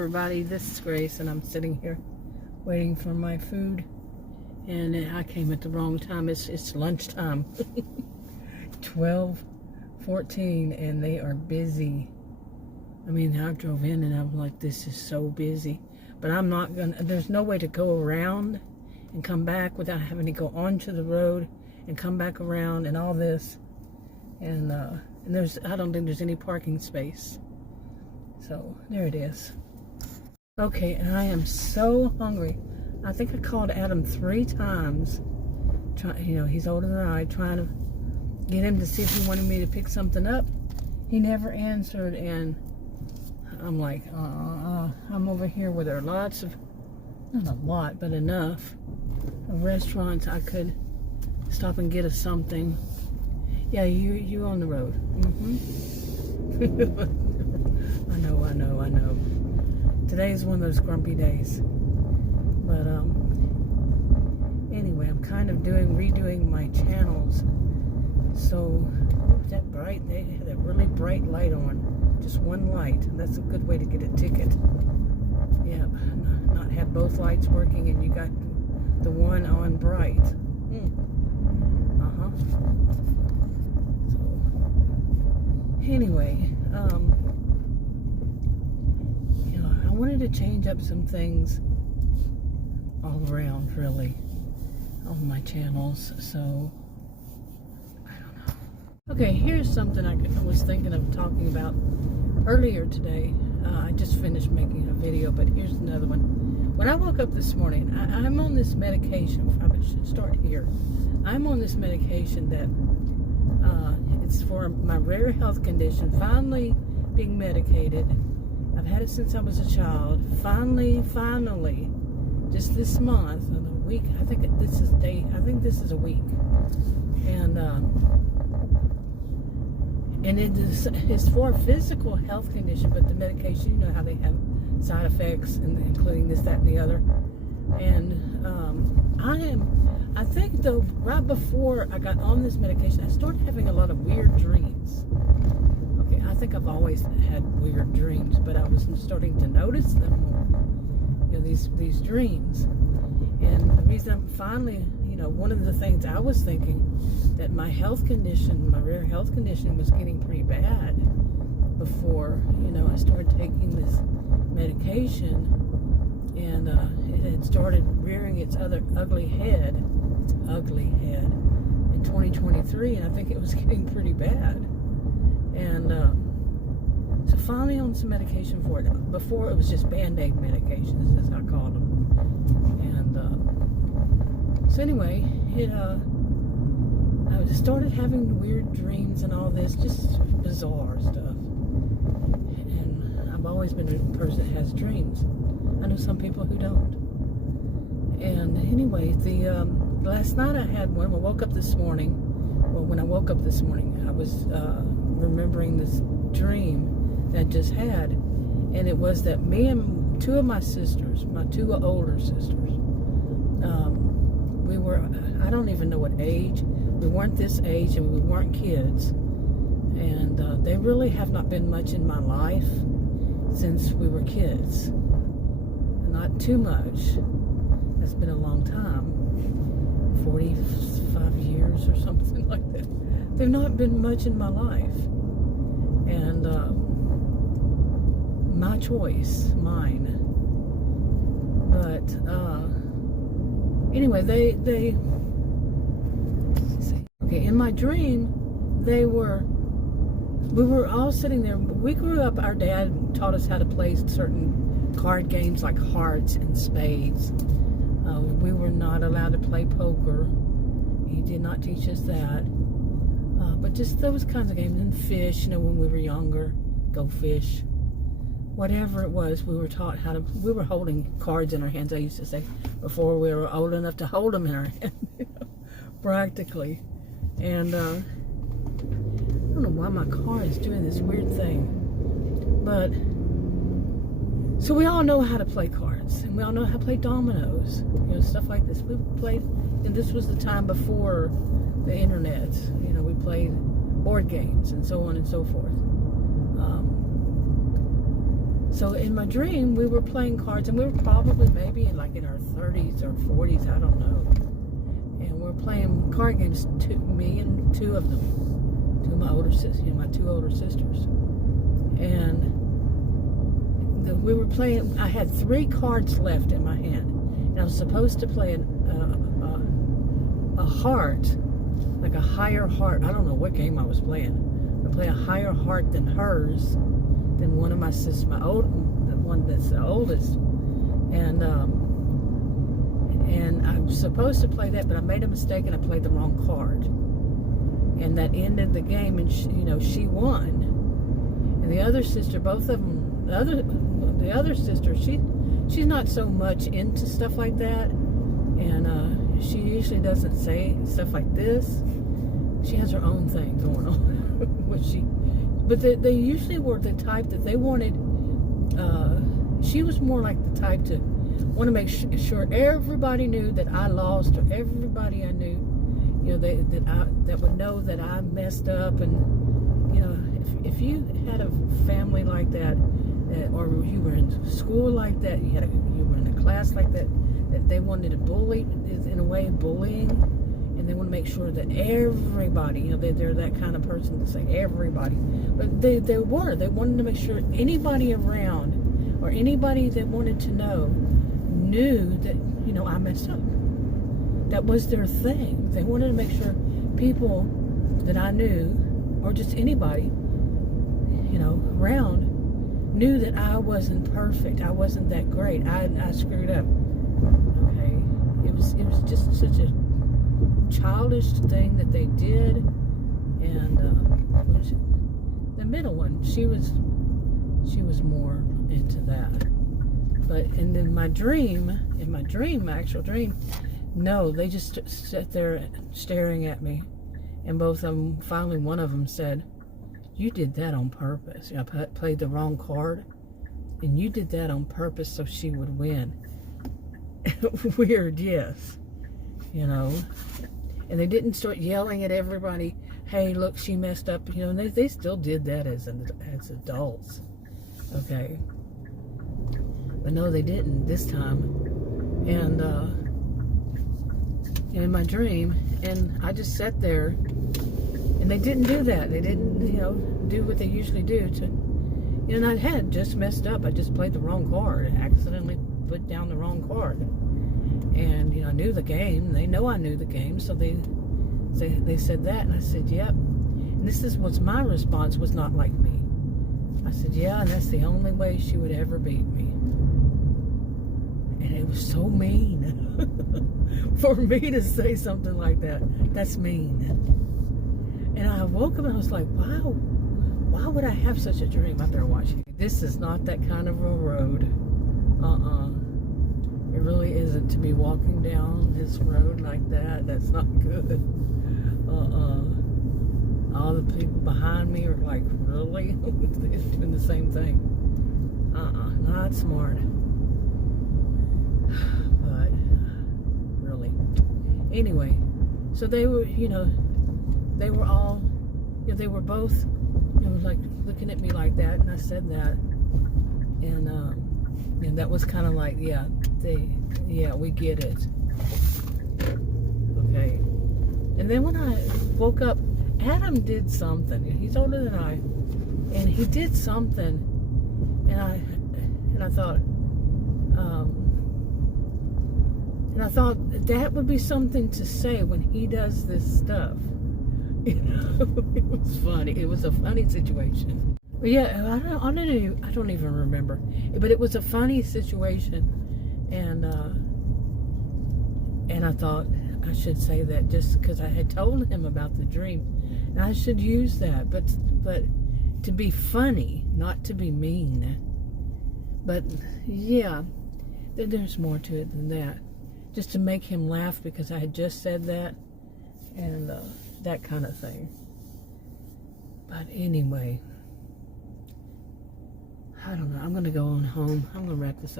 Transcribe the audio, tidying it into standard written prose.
everybody, this is Grace, and I'm sitting here waiting for my food, and I came at the wrong time. It's lunchtime. 12:14, and they are busy. I mean, I drove in and I'm like, this is so busy, but I'm not gonna, there's no way to go around and come back without having to go onto the road and come back around and all this, and I don't think there's any parking space. So there it is. Okay, and I am so hungry. I think I called Adam 3 times. He's older than I, trying to get him to see if he wanted me to pick something up. He never answered, and I'm like, I'm over here where there are lots of, not a lot, but enough of restaurants I could stop and get us something. Yeah, you on the road. I know. Today is one of those grumpy days. But anyway, I'm kind of redoing my channels. So that bright, they had that really bright light on, just one light, and that's a good way to get a ticket. Yeah, not have both lights working and you got the one on bright. So anyway, I wanted to change up some things all around, really, on my channels. So I don't know. Okay, here's something I was thinking of talking about earlier today. I just finished making a video, but here's another one. When I woke up this morning, I'm on this medication. I should start here. I'm on this medication that it's for my rare health condition. Finally being medicated. I've had it since I was a child. Finally, just this month, in a week. I think this is a week, and it's for a physical health condition, but the medication, you know how they have side effects, including this, that, and the other. And I think though, right before I got on this medication, I started having a lot of weird dreams. Okay, I think I've always had weird dreams, but I was starting to notice them more. These dreams. And the reason I'm finally, one of the things I was thinking, that my health condition, my rare health condition, was getting pretty bad before, I started taking this medication, and it had started rearing its ugly head in 2023, and I think it was getting pretty bad. And so finally on some medication for it. Before it was just Band-Aid medications, as I called them. And so anyway, I just started having weird dreams and all this, just bizarre stuff. And I've always been a person that has dreams. I know some people who don't. And anyway, last night I had one. When I woke up this morning, I was remembering this dream that I just had, and it was that me and 2 of my sisters, my 2 older sisters, we were, I don't even know what age, we weren't this age, and we weren't kids, and they really have not been much in my life since we were kids. Not too much. That's been a long time, 45 years or something like that. They've not been much in my life, and my choice, mine. But anyway, they okay, in my dream, we were all sitting there. We grew up, our dad taught us how to play certain card games like hearts and spades. We were not allowed to play poker. He did not teach us that. But just those kinds of games, and fish, when we were younger, go fish. Whatever it was, we were taught how to, we were holding cards in our hands, I used to say, before we were old enough to hold them in our hand, practically. And I don't know why my car is doing this weird thing. But, so we all know how to play cards, and we all know how to play dominoes, stuff like this. We played, and this was the time before the internet. We played board games and so on and so forth. So in my dream, we were playing cards, and we were probably maybe in our 30s or 40s, I don't know. And we're playing card games, me and two of them, two of my older sisters, my two older sisters. And we were playing. I had 3 cards left in my hand, and I was supposed to play a heart, like a higher heart. I don't know what game I was playing. I play a higher heart than hers, than one of my sisters, the one that's the oldest, and I was supposed to play that, but I made a mistake and I played the wrong card, and that ended the game. And she won. And the other sister, both of them, the other sister, she's not so much into stuff like that, and she usually doesn't say stuff like this. She has her own thing going on. But they usually were the type that they wanted. She was more like the type to want to make sure everybody knew that I lost, or everybody I knew, that would know that I messed up. And if you had a family like that, or you were in school like that, you were in a class like that they wanted to bully, in a way, bullying. And they want to make sure that everybody, they're that kind of person to say everybody. But they wanted to make sure anybody around, or anybody that wanted to know, knew that, I messed up. That was their thing. They wanted to make sure people that I knew, or just anybody, around, knew that I wasn't perfect. I wasn't that great. I screwed up. Okay? It was just such a childish thing that they did. And the middle one, she was more into that. But in my actual dream, no, they just sat there staring at me, and both of them, finally one of them said, "You did that on purpose. I played the wrong card, and you did that on purpose so she would win." Weird, yes. And they didn't start yelling at everybody, "Hey, look, she messed up." They still did that as adults. Okay. But no, they didn't this time. And in my dream, and I just sat there, and they didn't do that. They didn't, do what they usually do and I had just messed up. I just played the wrong card. I accidentally put down the wrong card. And, I knew the game. They know I knew the game. So they said that, and I said, yep. And this was my response, was not like me. I said, yeah, and that's the only way she would ever beat me. And it was so mean for me to say something like that. That's mean. And I woke up and I was like, wow, why would I have such a dream? I better watch it. This is not that kind of a road. It really isn't to be walking down this road like that. That's not good. All the people behind me are like, really? They're doing the same thing. Not smart. But, really. Anyway, so they were, they were all, they were both, like looking at me like that, and I said that. And that was kind of like, yeah, we get it. Okay. And then when I woke up, Adam did something. He's older than I, and he did something, and I thought that would be something to say when he does this stuff. It was funny. It was a funny situation. But yeah, I don't even remember. But it was a funny situation, and I thought I should say that just because I had told him about the dream, and I should use that. But to be funny, not to be mean. But yeah, there's more to it than that. Just to make him laugh because I had just said that, and that kind of thing. But anyway, I don't know. I'm going to go on home. I'm going to wrap this up.